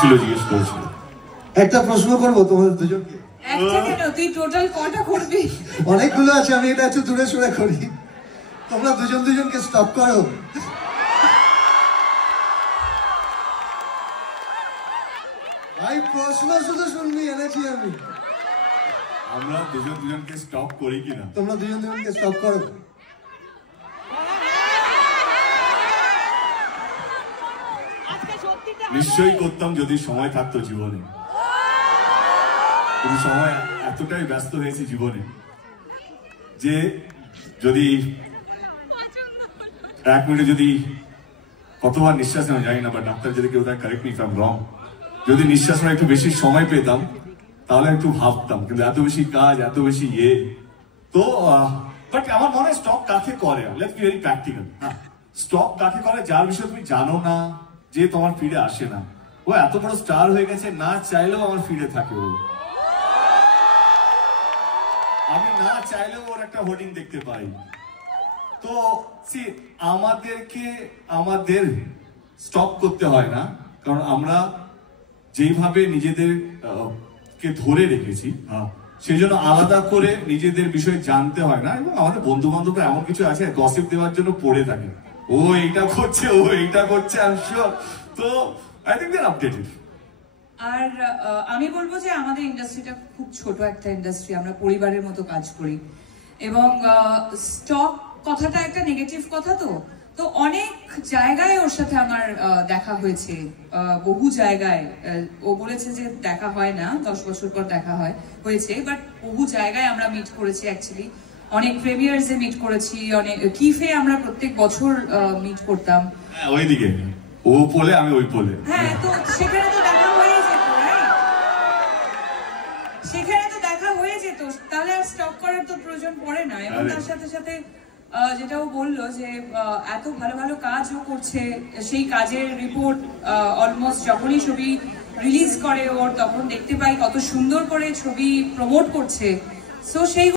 ছিল জিজ্ঞেস করেছিল। একটা প্রশ্ন করবো তোমাদের দুজনকে। একটা কেন, তুই টোটাল কটা করবি? অনেকগুলো আছে, আমি এটা একটু দূরে সরে করি। তোমরা দুজনকে স্টপ করো। ভাই প্রশ্ন শুধু শুনবি এনেছি আমি। আমরা দুজনকে স্টপ করি কিনা? তোমরা দুজনকে স্টপ করো। নিশ্চয়ই করতাম যদি সময় থাকতো জীবনে, কিন্তু সময় এতটাই ব্যস্ত হয়েছে জীবনে যে যদি 1 মিনিটে যদি কতবার নিঃশ্বাস নেওয়া যায় না, বা ডাক্তার যদি কেউ correct me if I am রং, যদি নিঃশ্বাস নেওয়া একটু বেশি সময় পেতাম তাহলে একটু ভাবতাম, কিন্তু এত বেশি কাজ, এত বেশি তো বাট আমার মনে হয় স্টপ কাকে করে, let's be very practical. Stop কাকে করে? যার বিষয়ে তুমি জানো না, যে তোমার ফিডে আসে না। ও এত বড় স্টার হয়ে গেছে, না চাইলেও আমার ফিডে থাকে। ও আমি না চাইলেও ওর একটা হোর্ডিং দেখতে পাই। তো আমাদের স্টপ করতে হয় না, কারণ আমরা যেইভাবে নিজেদের কে ধরে রেখেছি, সেই জন্য আলাদা করে নিজেদের বিষয়ে জানতে হয় না। এবং আমাদের বন্ধু বান্ধবরা এমন কিছু আছে গসিপ দেওয়ার জন্য পড়ে থাকে, ও এইটা করছে, ও এইটা করছে, আই এম শিওর। তো I think they are updated. আর আমি বলবো যে আমাদের ইন্ডাস্ট্রিটা খুব ছোট একটা ইন্ডাস্ট্রি, আমরা পরিবারের মতো কাজ করি, এবং স্টক কথাটা একটা নেগেটিভ কথা। তো অনেক জায়গায় ওর সাথে আমার দেখা হয়েছে, বহু জায়গায়। ও বলেছে যে দেখা হয় না, 10 বছর পর দেখা হয়েছে, বাট বহু জায়গায় আমরা মিট করেছি। অ্যাকচুয়ালি অনেক প্রিমিয়ার্সে মিট করেছি, অনেক কিফে আমরা প্রত্যেক বছর মিট করতাম। ওইদিকে ও পোলে, আমি ওই পোলে। হ্যাঁ, তো সেখানে তো দেখা হয়ে যেত, সেখানে তো দেখা হয়ে যেত, তাহলে আর স্টপ করার তো প্রয়োজন পড়ে না। এবং তার সাথে সাথে যেটাও বললো যে এত ভালো ভালো কাজও করছে, সেই কাজের রিপোর্ট অলমোস্ট যখনই ছবি রিলিজ করে ওর, তখন দেখতে পাই কত সুন্দর করে ছবি প্রমোট করছে। সো সেই